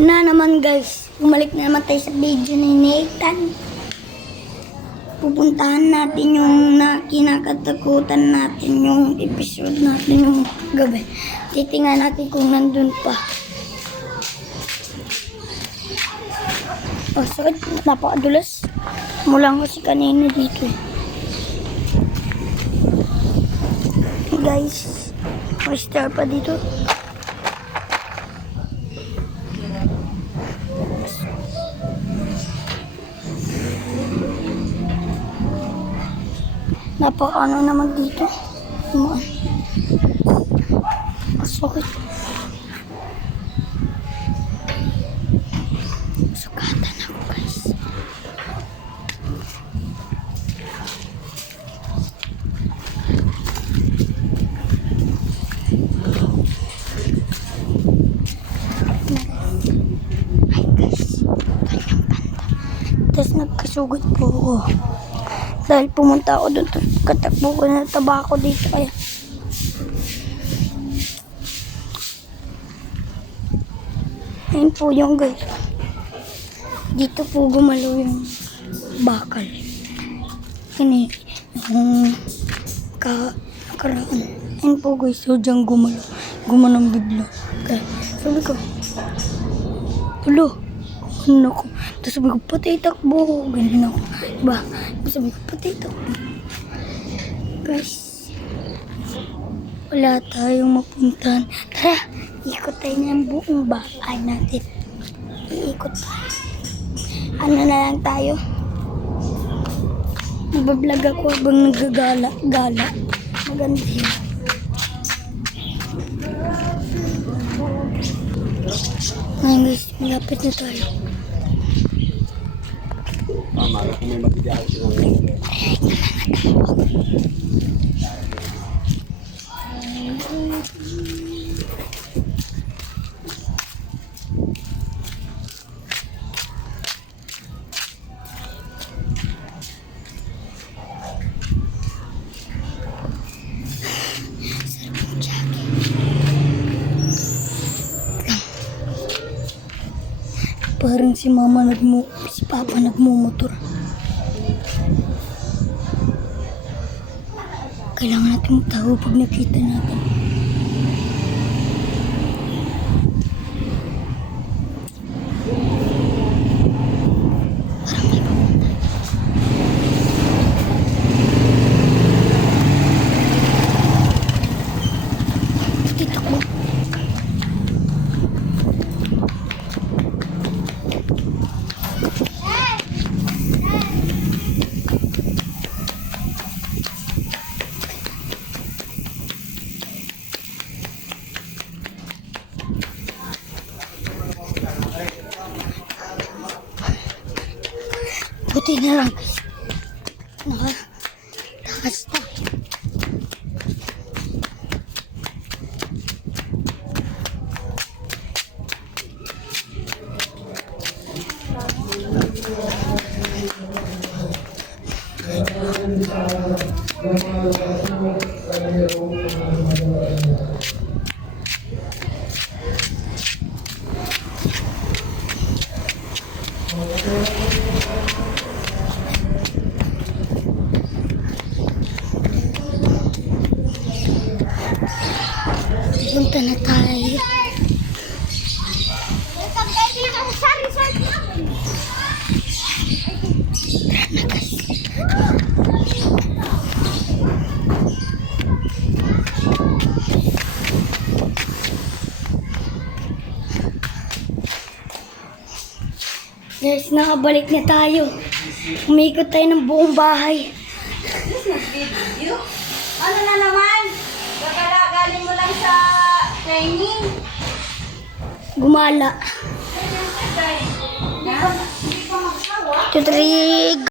Na naman guys, bumalik na naman tayo sa video ni Nathan. Pupuntahan natin yung kinakatakutan natin, yung episode natin yung gabi. Titingnan natin kung nandun pa. Oh, sakit. Napakadulas. Mulang kasi kanina dito eh. Guys, may star pa dito. Napaka-ano naman dito. Sakit. Sukatan ako guys. Ay guys, kanyang banda. Tapos nagkasugod po ako. Dahil pumunta ako doon, katakbo ko na tabako dito kaya. Ayun po yung guys. Dito po gumalaw yung bakal. Yun yung nakaraan. Ayun po guys, so dyan gumalaw. Gumanang bigla. Kaya sabi ko, tulo. Ano ko? Tapos sabi ko, patay takbo. Ganyan ako. Diba? Sabi ko, patay takbo. Guys, wala tayong mapuntahan. Tara, ikot tayo ng buong bahay natin. Iikot tayo. Ano na lang tayo? Nagbablog ako habang nagagala-gala. Maganda yun. Ngayon guys, malapit na tayo. Tama, kung may matigaw silang Parang si Papa nagmumotor. Kailangan natin magtago pag nakita natin. Parang may pupunta. Dito ko. Buti na lang. Nakatakas tayo. Punta na tayo. Guys, nakabalik na tayo. Umikot tayo ng buong bahay. Video? Ano na naman? Galing mo lang sa training? Gumala. Hindi pa magsawa? Tutrig.